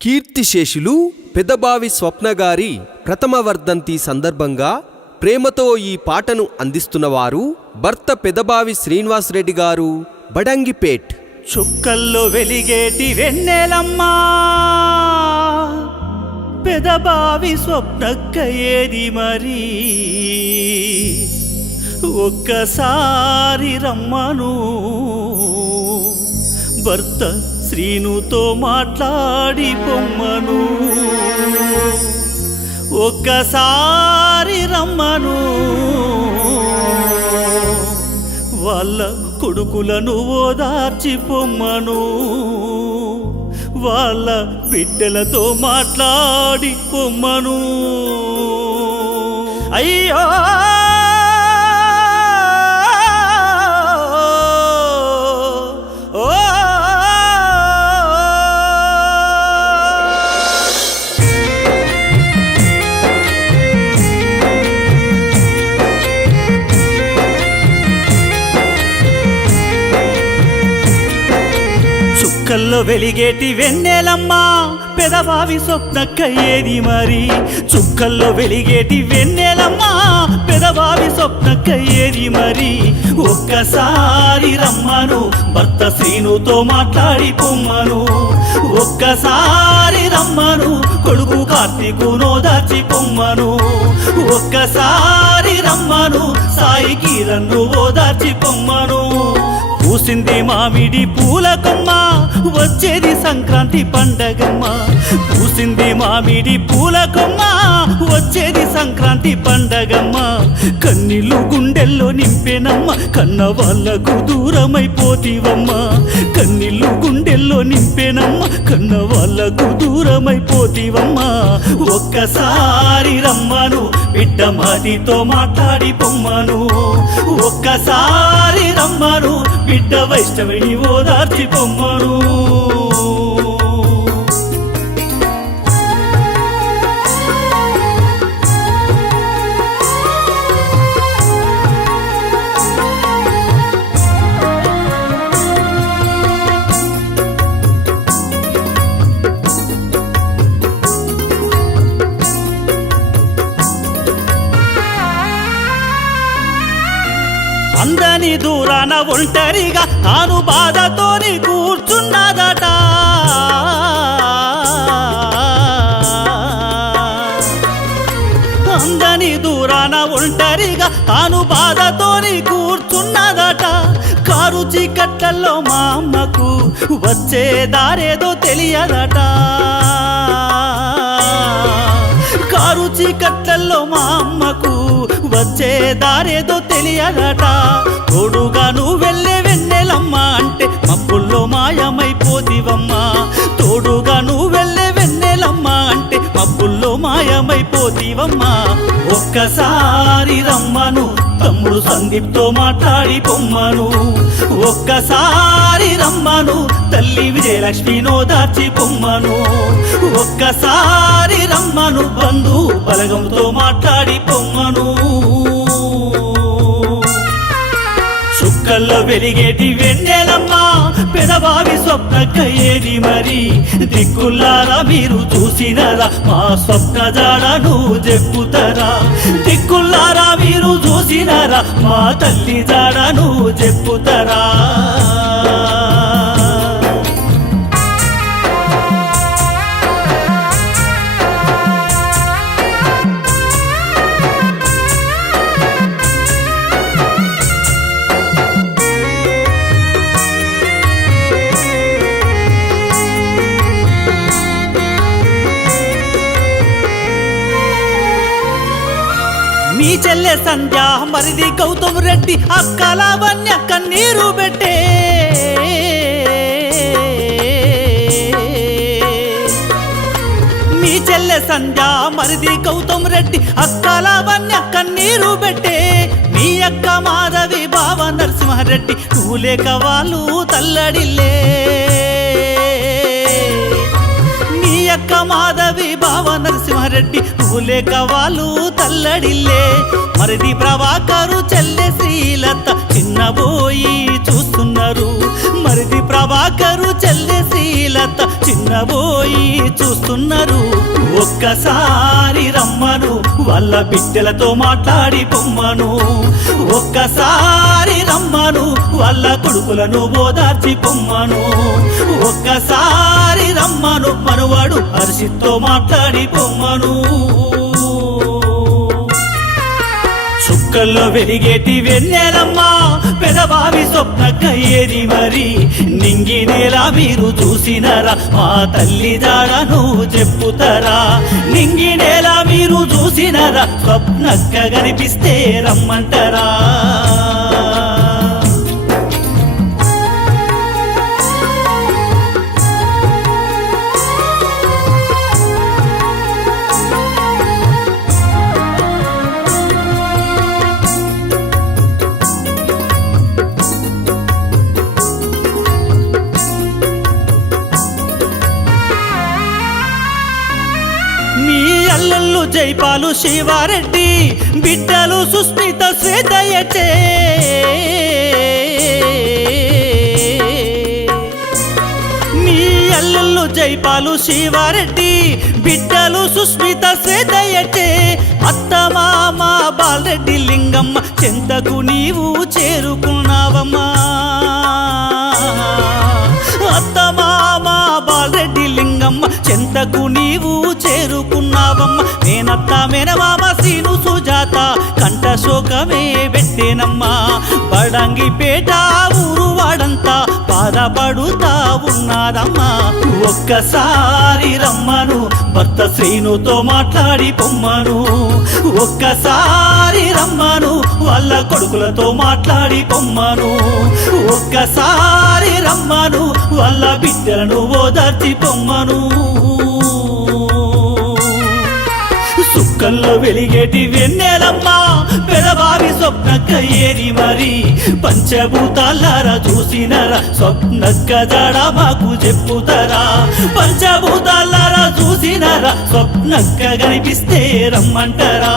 కీర్తిశేషులు పెదబావి స్వప్నగారి ప్రథమ వర్ధంతి సందర్భంగా ప్రేమతో ఈ పాటను అందిస్తున్నవారు భర్త పెదబావి శ్రీనివాసరెడ్డి గారు, బడంగిపేట్. చుక్కల్లో వెలిగేటి వెన్నెలమ్మా, పెదబావి స్వప్నక్క ఏది మరి, ఒక్కసారి రమ్మను భర్త శ్రీనుతో మాట్లాడి పొమ్మను, ఒక్కసారి రమ్మను వాళ్ళ కొడుకులను ఓదార్చి పొమ్మను, వాళ్ళ బిడ్డలతో మాట్లాడి పొమ్మను. అయ్యో చుక్కల్లో వెలిగేటి వెన్నెలమ్మా, పెదబావి స్వప్నక్క ఏది మరి, చుక్కల్లో వెలిగేటి వెన్నెలమ్మా, పెదబావి స్వప్నక్క ఏది మరి, ఒక్కసారి రమ్మను భర్త శ్రీనుతో మాట్లాడి పొమ్మను, ఒక్కసారి రమ్మను కొడుకు కార్తీకును దాచి పొమ్మను, ఒక్కసారి రమ్మను సాయి కిరణ్ను ఓదార్చి పొమ్మను. పూసింది మామిడి పూల కొమ్మ, వచ్చేది సంక్రాంతి పండగమ్మ, పూసింది మామిడి పూల కొమ్మ, వచ్చేది సంక్రాంతి పండగమ్మ. కన్నీళ్ళు గుండెల్లో నింపేనమ్మ, కన్న వాళ్ళకు దూరమైపోతీవమ్మ, కన్నీళ్ళు గుండెల్లో నింపేనమ్మ, కన్న వాళ్ళకు దూరమైపోతీవమ్మ. ఒక్కసారి రమ్మను బిడ్డ మాటితో మాట్లాడి పొమ్మను, ఒక్కసారి రమ్మను బిడ్డ వైష్ణవిని ఓదార్చి పొమ్మను. అందని దూరాన ఒంటరిగా తాను బాధతోని కూర్చున్నదట, అందని దూరాన ఒంటరిగా తాను బాధతోని కూర్చున్నదట. కారు చీకట్లలో మా అమ్మకు వచ్చే దారేదో తెలియదట, కారు చీకట్లలో మా అమ్మకు వచ్చే దారేదో తెలియదట. తోడుగా నువ్వు వెళ్ళే వెన్నెలమ్మ అంటే మబ్బుల్లో మాయమైపోతివమ్మా, తోడుగా నువ్వు వెళ్ళే వెన్నెలమ్మ అంటే మబ్బుల్లో మాయమైపోతివమ్మా. ఒక్కసారి రమ్మను తమ్ముడు సందీప్తో మాట్లాడి పొమ్మను, ఒక్కసారి రమ్మను తల్లి విజయలక్ష్మినో దాచి పొమ్మను, ఒక్కసారి రమ్మను బంధు బలగంతో మాట్లాడి పొమ్మను. చుక్కల్లో వెలిగేటి వెన్నెలమ్మా, పెదబావి స్వప్నక్క ఏది మరి, దిక్కులారా మీరు చూసినరా మా స్వప్న జాడను చెప్పుతరా, దిక్కులారా మీరు చూసినరా మా తల్లి జాడను చెప్పుతరా. మీ చెల్లె సంధ్య మరిది గౌతమ్ రెడ్డి అక్క లావణ్య కన్నీరు పెట్టే, మీ చెల్లె సంధ్య మరిది గౌతమ్ రెడ్డి అక్క లావణ్య కన్నీరు పెట్టే, మీ అక్క మాధవి బావ నరసింహారెడ్డి నువ్వు లేక వాళ్ళు తల్లడిల్లే, మీ అక్క మాధవి బావ నరసింహారెడ్డి నువ్వు లేక వాళ్ళు తల్లడిల్లే. మరిది ప్రభాకరు చెల్లె శ్రీలత చిన్నబోయి చూస్తున్నారు, మరిది ప్రభాకరు చెల్లె శ్రీలత పెద్దత్త చిన్నబోయి చూస్తున్నారు. ఒక్కసారి రమ్మను వాళ్ళ బిడ్డలతో మాట్లాడి పొమ్మను. ఒక్కసారి రమ్మను వాళ్ళ కొడుకులను ఓదార్చి పొమ్మను. ఒక్కసారి రమ్మను మనవాడు హర్షిత్తో మాట్లాడి పొమ్మను. చుక్కల్లో వెలిగేటి వెన్నెలమ్మ పెదబావి స్వప్నక్క ఏది మరి. నింగి నేల మీరు చూసినరా మా తల్లి జాడ నువ్వు చెప్పుతారా. నింగి నేల మీరు చూసినరా స్వప్నక్క కనిపిస్తే రమ్మంటారా. అల్లల్లు జైపాలు శివారెడ్డి బిడ్డలు సుస్మిత శ్వేతయటే. మీ అల్లల్లు జైపాలు శివారెడ్డి బిడ్డలు సుస్మిత శ్వేతయటే. అత్తమామ బాలరెడ్డి లింగమ్మ చెంతకు నీవు చేరుకున్నావమ్మా. అత్తమామ బాలరెడ్డి లింగమ్మ చెంతకు నీవు చేరుకున్నావమ్మ. నేనత్త మేనమామ సీను సుజాత కంట శోకమే పెట్టేనమ్మా. బడంగిపేట ఊరు వాడంతా బాధపడుతా ఉన్నారమ్మా. ఒక్కసారి రమ్మను భర్త శ్రీనుతో మాట్లాడి పొమ్మను. ఒక్కసారి రమ్మను వాళ్ళ కొడుకులతో మాట్లాడి పొమ్మను. ఒక్కసారి రమ్మను వాళ్ళ బిడ్డలను ఓదార్చి పొమ్మను. సుక్కల్లో వెలిగేటి వెన్నెలమ్మ పెదబావి స్వప్నక్క ఏరి మరి. పంచభూతాలారా చూసినరా స్వప్నక్క జాడ మాకు చెప్పుతారా. పంచభూతాలారా చూసినరా స్వప్నక్క కనిపిస్తే రమ్మంటారా.